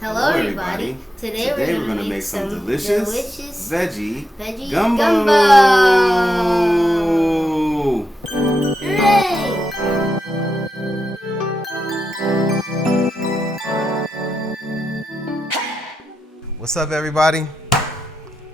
Hello everybody. Today we're gonna make some delicious veggie gumbo. Hooray! What's up everybody?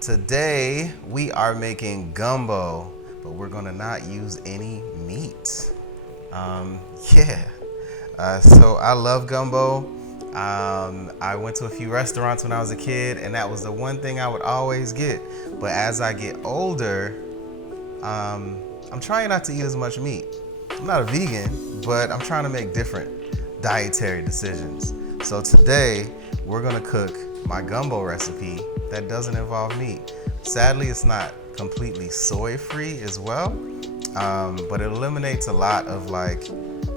Today we are making gumbo, but we're gonna not use any meat. So I love gumbo. I went to a few restaurants when I was a kid, and that was the one thing I would always get. But as I get older, I'm trying not to eat as much meat. I'm not a vegan, but I'm trying to make different dietary decisions. So today, we're gonna cook my gumbo recipe that doesn't involve meat. Sadly, it's not completely soy-free as well, but it eliminates a lot of like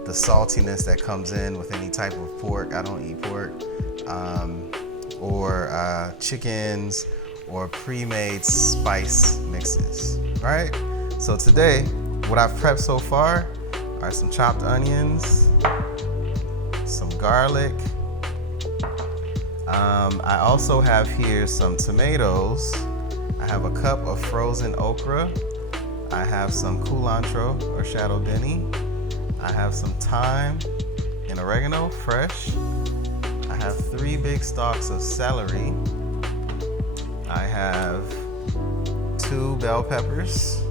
the saltiness that comes in with any type of pork. I don't eat pork, or chickens, or pre-made spice mixes, right? So today, what I've prepped so far are some chopped onions, some garlic. I also have here some tomatoes. I have a cup of frozen okra. I have some culantro or shadow deni. I have some thyme and oregano, fresh. I have 3 big stalks of celery. I have 2 bell peppers,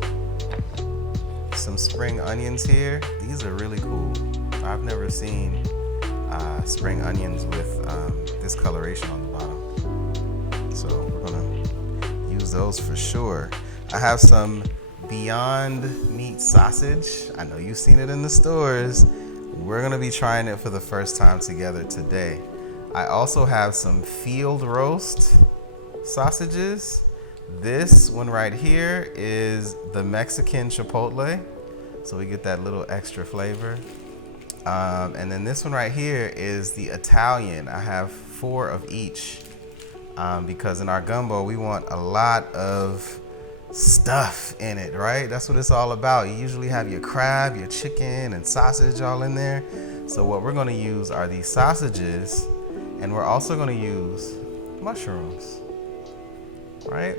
some spring onions here. These are really cool. I've never seen spring onions with this coloration on the bottom. So we're gonna use those for sure. I have some Beyond Meat sausage. I know you've seen it in the stores. We're gonna be trying it for the first time together today. I also have some field roast sausages. This one right here is the Mexican chipotle, so we get that little extra flavor. And then this one right here is the Italian. I have 4 of each because in our gumbo we want a lot of stuff in it, right? That's what it's all about. You usually have your crab, your chicken, and sausage all in there. So what we're gonna use are these sausages, and we're also gonna use mushrooms, right?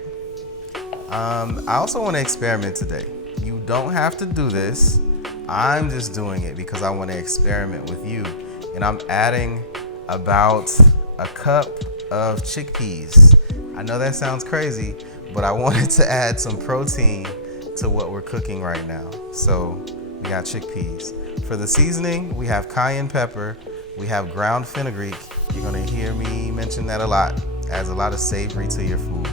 I also wanna experiment today. You don't have to do this. I'm just doing it because I wanna experiment with you. And I'm adding about a cup of chickpeas. I know that sounds crazy, but I wanted to add some protein to what we're cooking right now. So we got chickpeas. For the seasoning, we have cayenne pepper, we have ground fenugreek. You're gonna hear me mention that a lot. Adds a lot of savory to your food.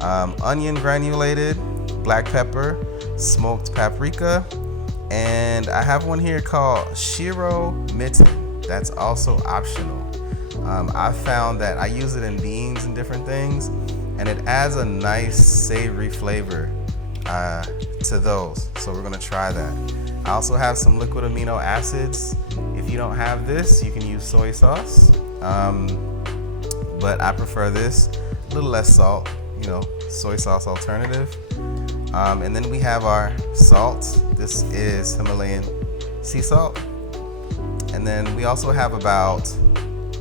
Onion granulated, black pepper, smoked paprika, and I have one here called Shiro mitin. That's also optional. I found that I use it in beans and different things, and it adds a nice savory flavor to those. So we're gonna try that. I also have some liquid amino acids. If you don't have this, you can use soy sauce. But I prefer this, a little less salt, you know, soy sauce alternative. And then we have our salt. This is Himalayan sea salt. And then we also have about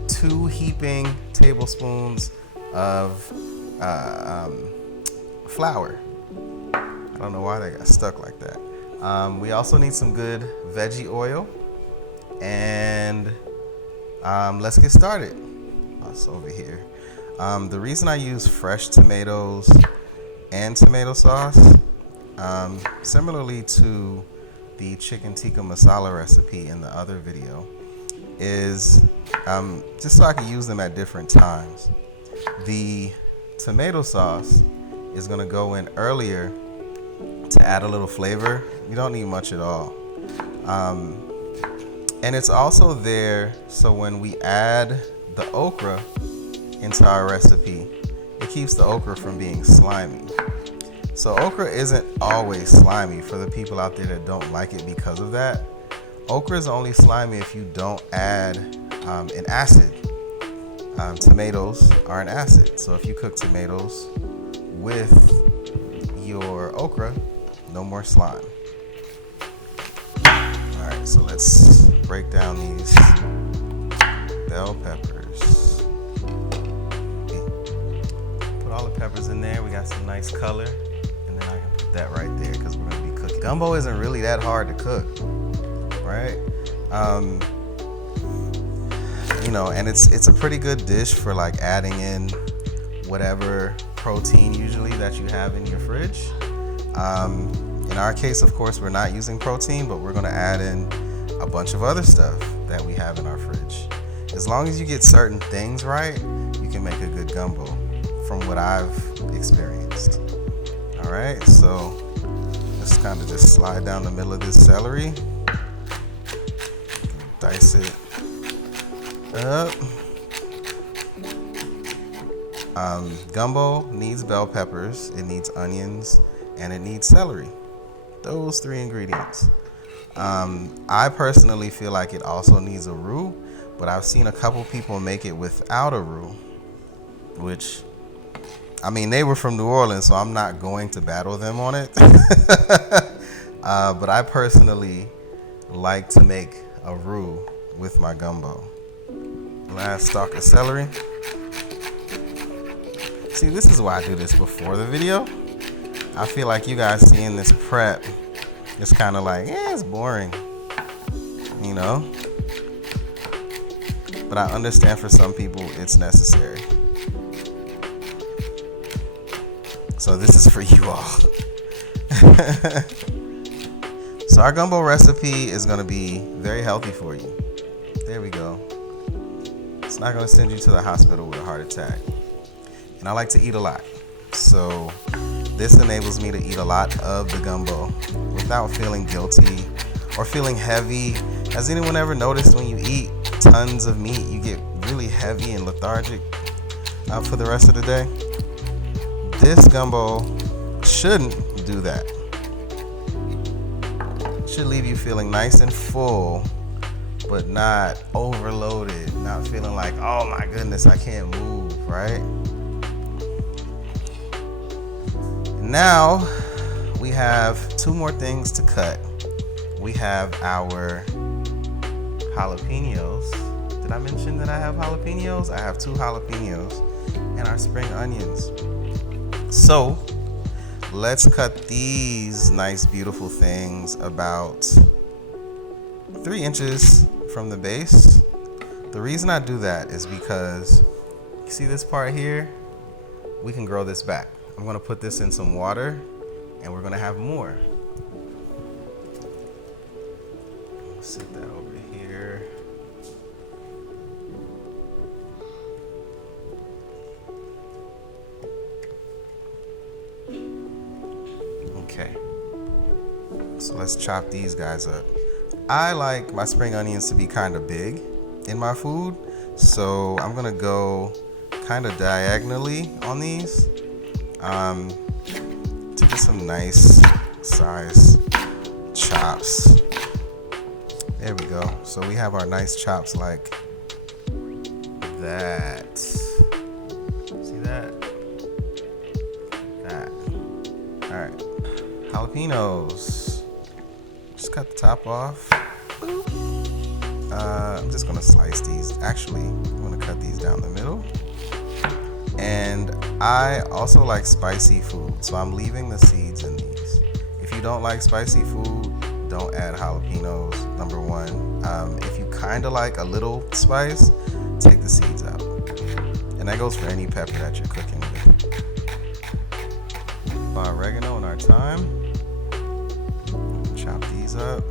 2 heaping tablespoons of flour. I don't know why they got stuck like that. We also need some good veggie oil, and let's get started. That's over here. The reason I use fresh tomatoes and tomato sauce, similarly to the chicken tikka masala recipe in the other video, is just so I can use them at different times. The tomato sauce is gonna go in earlier to add a little flavor. You don't need much at all. And it's also there so when we add the okra into our recipe, it keeps the okra from being slimy. So okra isn't always slimy for the people out there that don't like it because of that. Okra is only slimy if you don't add an acid. Tomatoes are an acid, so if you cook tomatoes with your okra, no more slime. All right, so let's break down these bell peppers. got some nice color, and then I can put that right there because we're gonna be cooking. Gumbo isn't really that hard to cook, right? You know, and it's a pretty good dish for like adding in whatever protein usually that you have in your fridge. In our case, of course, we're not using protein, but we're gonna add in a bunch of other stuff that we have in our fridge. As long as you get certain things right, you can make a good gumbo, from what I've experienced. All right, so let's kind of just slide down the middle of this celery. Dice it up. Gumbo needs bell peppers, it needs onions, and it needs celery. Those 3 ingredients. I personally feel like it also needs a roux, but I've seen a couple people make it without a roux, which, I mean, they were from New Orleans, so I'm not going to battle them on it. But I personally like to make a roux with my gumbo. Last stalk of celery. See, this is why I do this before the video. I feel like you guys seeing this prep, it's kind of like, yeah, it's boring, you know? But I understand for some people it's necessary. So this is for you all. So our gumbo recipe is gonna be very healthy for you. There we go. It's not gonna send you to the hospital with a heart attack. And I like to eat a lot. So this enables me to eat a lot of the gumbo without feeling guilty or feeling heavy. Has anyone ever noticed when you eat tons of meat, you get really heavy and lethargic for the rest of the day? This gumbo shouldn't do that. It should leave you feeling nice and full, but not overloaded, not feeling like, oh my goodness, I can't move, right? Now we have 2 more things to cut. We have our jalapenos. Did I mention that I have jalapenos? I have 2 jalapenos and our spring onions. So let's cut these nice, beautiful things about 3 inches from the base. The reason I do that is because, you see this part here? We can grow this back. I'm gonna put this in some water and we're gonna have more. I'll set that over here. Okay, so let's chop these guys up. I like my spring onions to be kind of big in my food, so I'm gonna go kind of diagonally on these to get some nice size chops. There we go. So we have our nice chops like that. See that? That. All right. Jalapenos. Just cut the top off. I'm just gonna slice these. Actually, I'm gonna cut these down the middle. And I also like spicy food, so I'm leaving the seeds in these. If you don't like spicy food, don't add jalapenos, number 1. If you kind of like a little spice, take the seeds out. And that goes for any pepper that you're cooking with. Our oregano and our thyme. Chop these up.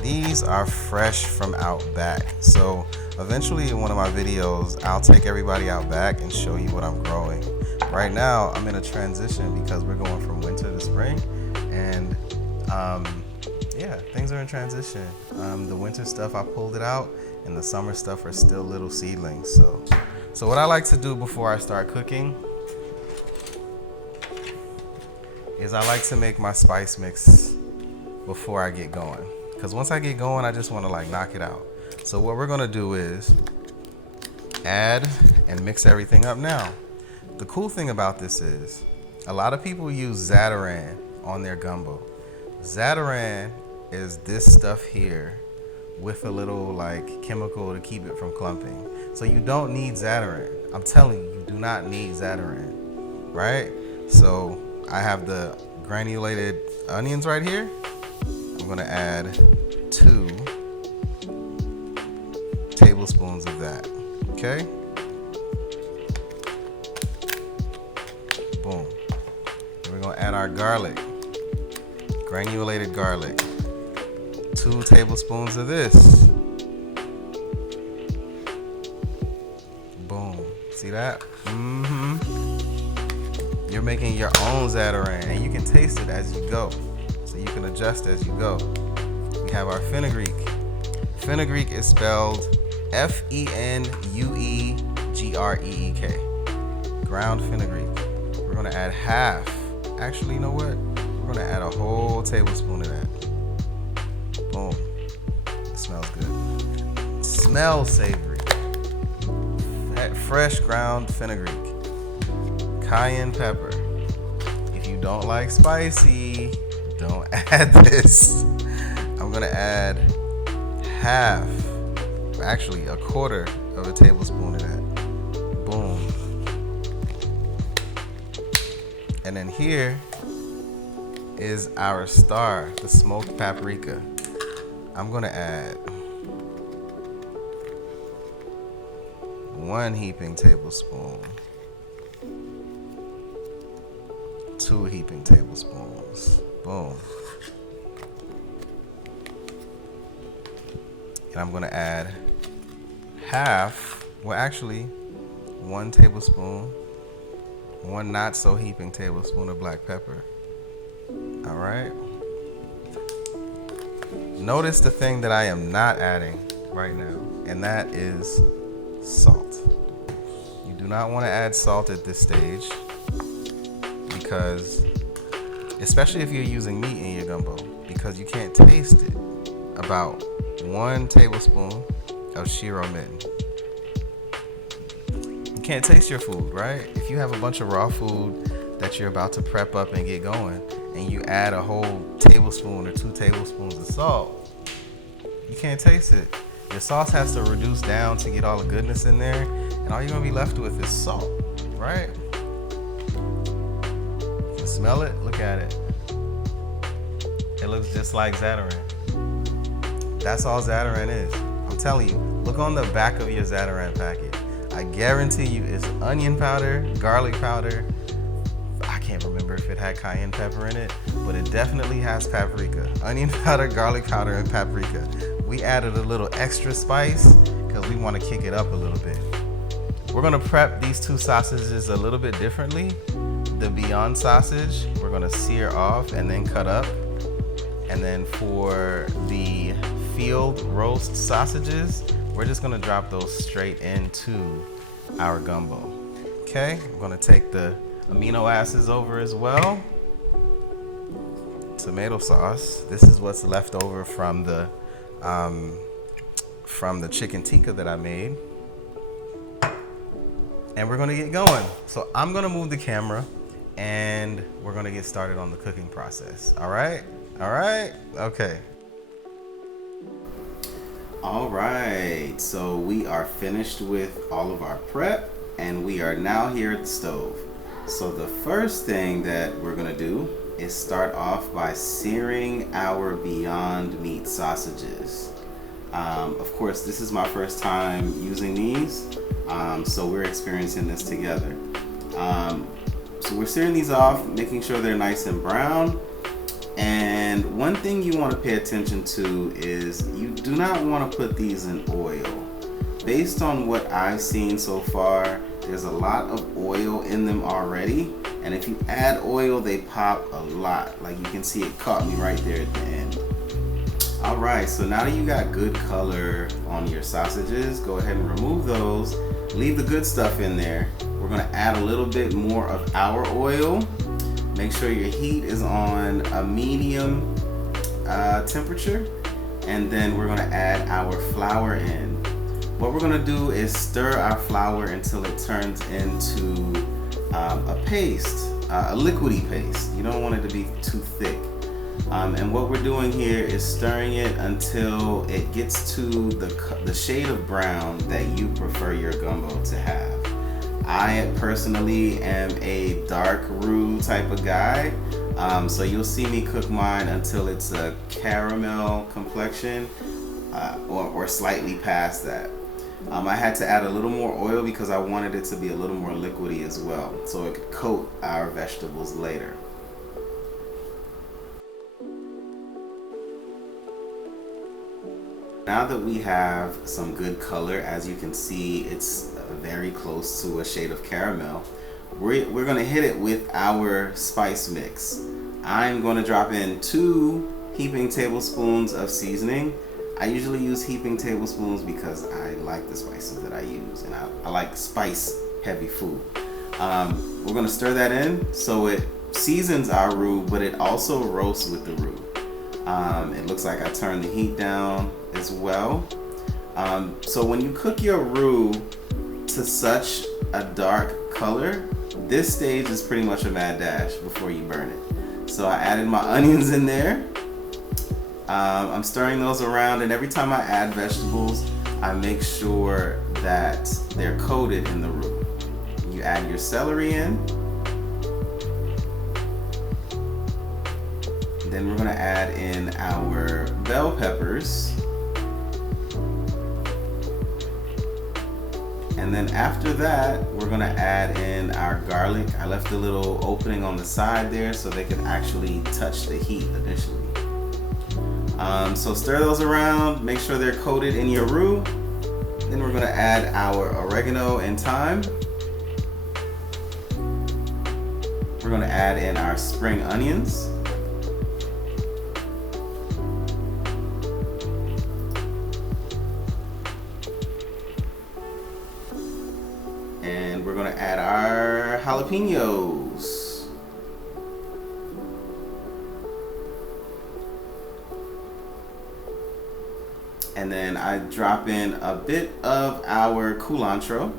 These are fresh from out back. So eventually in one of my videos, I'll take everybody out back and show you what I'm growing. Right now, I'm in a transition because we're going from winter to spring. And yeah, things are in transition. The winter stuff, I pulled it out, and the summer stuff are still little seedlings. So what I like to do before I start cooking is I like to make my spice mix before I get going. Because once I get going, I just want to like knock it out. So what we're gonna do is add and mix everything up. Now, the cool thing about this is a lot of people use Zatarain on their gumbo. Zatarain is this stuff here, with a little like chemical to keep it from clumping. So you don't need Zatarain. I'm telling you, you do not need Zatarain, right? So I have the granulated onions right here. I'm gonna add 2 tablespoons of that, okay? Boom. Then we're gonna add our garlic, granulated garlic. 2 tablespoons of this. Boom. See that? Mm-hmm. You're making your own Zatarain, and you can taste it as you go. So you can adjust as you go. We have our fenugreek. Fenugreek is spelled F-E-N-U-E-G-R-E-E-K. Ground fenugreek. We're gonna add half. Actually, you know what? We're gonna add a whole tablespoon of that. Boom. It smells good. Smells savory. Fresh ground fenugreek. Cayenne pepper. If you don't like spicy, don't add this. I'm gonna add half, actually a quarter of a tablespoon of that. Boom. And then here is our star, the smoked paprika. I'm gonna add 1 heaping tablespoon, 2 heaping tablespoons. Boom. And I'm gonna add half, well actually 1 tablespoon, 1 not so heaping tablespoon of black pepper. All right. Notice the thing that I am not adding right now, and that is salt. You do not want to add salt at this stage because, especially if you're using meat in your gumbo, because you can't taste it. About 1 tablespoon of Shiro mitin. You can't taste your food, right? If you have a bunch of raw food that you're about to prep up and get going, and you add a whole tablespoon or 2 tablespoons of salt, you can't taste it. Your sauce has to reduce down to get all the goodness in there, and all you're gonna be left with is salt, right? You can smell it, look at it. It looks just like Zatarain. That's all Zatarain is. I'm telling you, look on the back of your Zatarain packet. I guarantee you it's onion powder, garlic powder. I can't remember if it had cayenne pepper in it, but it definitely has paprika. Onion powder, garlic powder, and paprika. We added a little extra spice because we want to kick it up a little bit. We're gonna prep these 2 sausages a little bit differently. The Beyond sausage, we're gonna sear off and then cut up. And then for the field roast sausages, we're just gonna drop those straight into our gumbo. Okay, I'm gonna take the amino acids over as well. Tomato sauce. This is what's left over from the chicken tikka that I made. And we're gonna get going. So I'm gonna move the camera and we're gonna get started on the cooking process. All right? All right? Okay. All right, so we are finished with all of our prep and we are now here at the stove. So the first thing that we're gonna do is start off by searing our Beyond Meat sausages. Of course, this is my first time using these, so we're experiencing this together. So we're searing these off, making sure they're nice and brown. And one thing you want to pay attention to is you do not want to put these in oil. Based on what I've seen so far, there's a lot of oil in them already. And if you add oil, they pop a lot. Like you can see it caught me right there at the end. All right, so now that you got good color on your sausages, go ahead and remove those. Leave the good stuff in there. We're gonna add a little bit more of our oil. Make sure your heat is on a medium temperature. And then we're gonna add our flour in. What we're gonna do is stir our flour until it turns into a paste, a liquidy paste. You don't want it to be too thick. And what we're doing here is stirring it until it gets to the shade of brown that you prefer your gumbo to have. I personally am a dark roux type of guy, so you'll see me cook mine until it's a caramel complexion or slightly past that. I had to add a little more oil because I wanted it to be a little more liquidy as well, so it could coat our vegetables later. Now that we have some good color, as you can see, it's very close to a shade of caramel. We're gonna hit it with our spice mix. I'm gonna drop in 2 heaping tablespoons of seasoning. I usually use heaping tablespoons because I like the spices that I use, and I like spice heavy food. We're gonna stir that in so it seasons our roux, but it also roasts with the roux. It looks like I turned the heat down as well. So when you cook your roux to such a dark color, this stage is pretty much a mad dash before you burn it. So I added my onions in there. I'm stirring those around, and every time I add vegetables, I make sure that they're coated in the roux. You add your celery in. Then we're gonna add in our bell peppers. And then after that, we're gonna add in our garlic. I left a little opening on the side there so they could actually touch the heat initially. So stir those around, make sure they're coated in your roux. Then we're gonna add our oregano and thyme. We're gonna add in our spring onions. And we're gonna add our jalapenos. And then I drop in a bit of our culantro.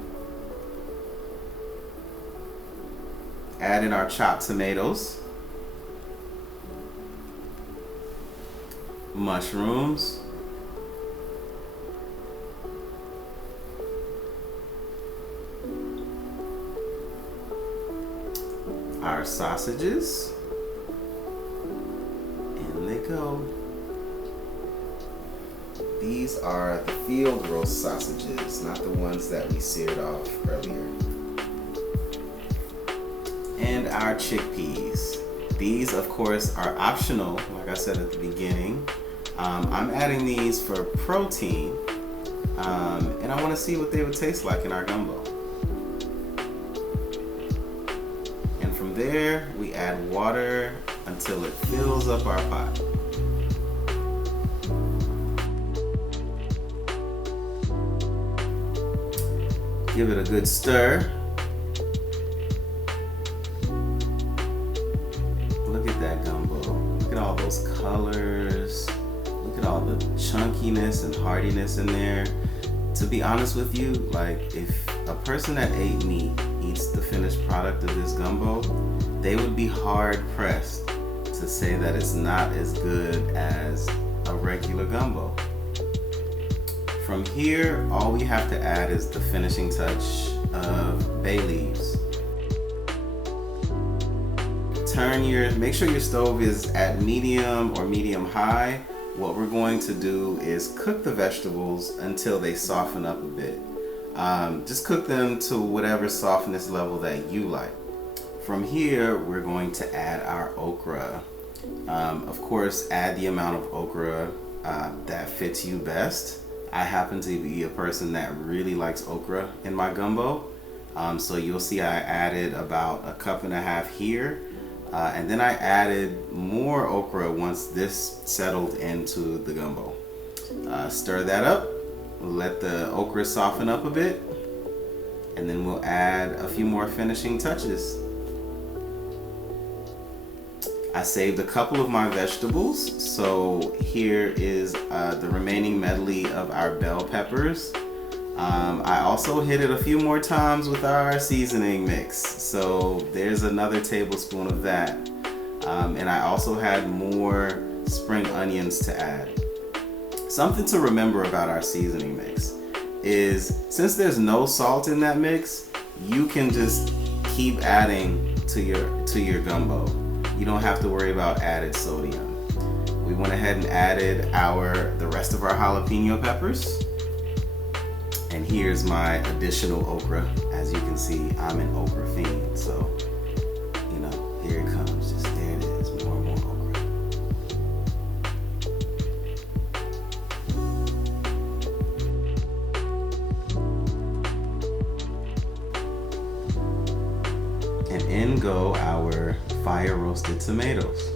Add in our chopped tomatoes. Mushrooms. Our sausages. In they go. These are the field roast sausages, not the ones that we seared off earlier. And our chickpeas. These, of course, are optional, like I said at the beginning. I'm adding these for protein, and I want to see what they would taste like in our gumbo. And from there, we add water until it fills up our pot. Give it a good stir. Look at that gumbo. Look at all those colors. Look at all the chunkiness and hardiness in there. To be honest with you, like if a person that ate meat eats the finished product of this gumbo, they would be hard pressed to say that it's not as good as a regular gumbo. From here, all we have to add is the finishing touch of bay leaves. Make sure your stove is at medium or medium high. What we're going to do is cook the vegetables until they soften up a bit. Just cook them to whatever softness level that you like. From here, we're going to add our okra. Of course, add the amount of okra that fits you best. I happen to be a person that really likes okra in my gumbo. So you'll see I added about 1.5 cups here. And then I added more okra once this settled into the gumbo. Stir that up, let the okra soften up a bit, and then we'll add a few more finishing touches. I saved a couple of my vegetables, so here is the remaining medley of our bell peppers. I also hit it a few more times with our seasoning mix, so there's another tablespoon of that. And I also had more spring onions to add. Something to remember about our seasoning mix is since there's no salt in that mix, you can just keep adding to your gumbo. You don't have to worry about added sodium. We went ahead and added the rest of our jalapeno peppers. And here's my additional okra. As you can see, I'm an okra fiend, so here it comes. Just there it is, more and more okra. And in go our fire roasted tomatoes.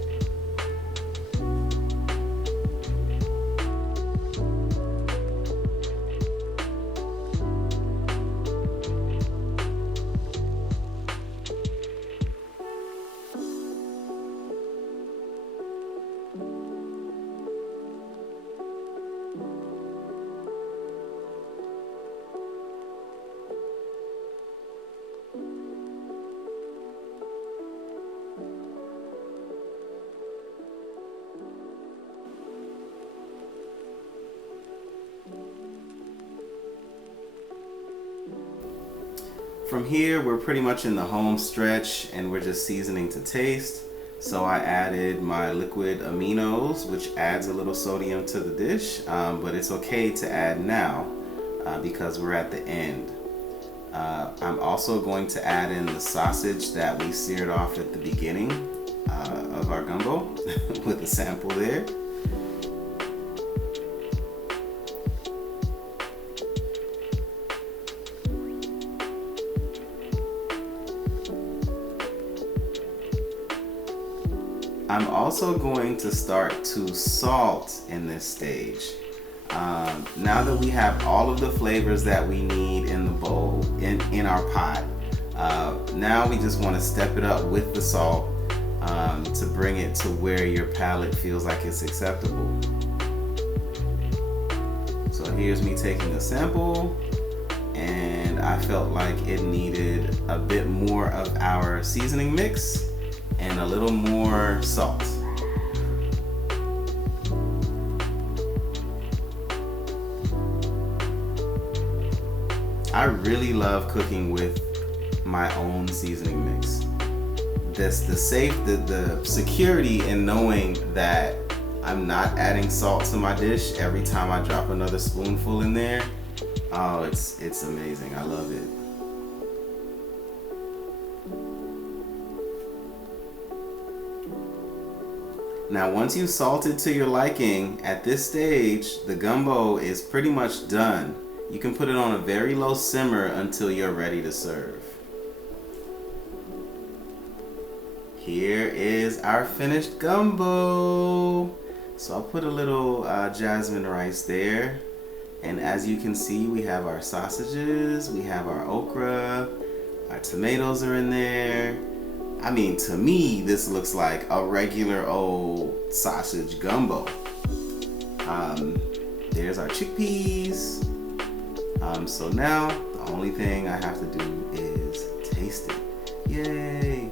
From here, we're pretty much in the home stretch and we're just seasoning to taste. So I added my liquid aminos, which adds a little sodium to the dish, but it's okay to add now because we're at the end. I'm also going to add in the sausage that we seared off at the beginning of our gumbo with a sample there. I'm also going to start to salt in this stage. Now that we have all of the flavors that we need in the bowl, in our pot, now we just want to step it up with the salt to bring it to where your palate feels like it's acceptable. So here's me taking a sample, and I felt like it needed a bit more of our seasoning mix and a little more salt. I really love cooking with my own seasoning mix. The security in knowing that I'm not adding salt to my dish every time I drop another spoonful in there. Oh, it's amazing. I love it. Now, once you salt it to your liking, at this stage, the gumbo is pretty much done. You can put it on a very low simmer until you're ready to serve. Here is our finished gumbo. So I'll put a little jasmine rice there. And as you can see, we have our sausages, we have our okra, our tomatoes are in there. I mean, to me, this looks like a regular old sausage gumbo. There's our chickpeas. So now, the only thing I have to do is taste it. Yay!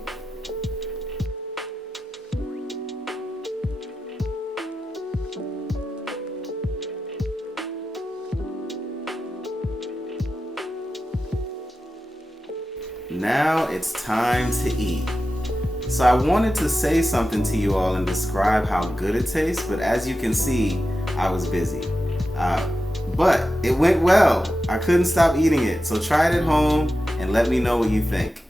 Now it's time to eat. So I wanted to say something to you all and describe how good it tastes, but as you can see, I was busy. But it went well. I couldn't stop eating it. So try it at home and let me know what you think.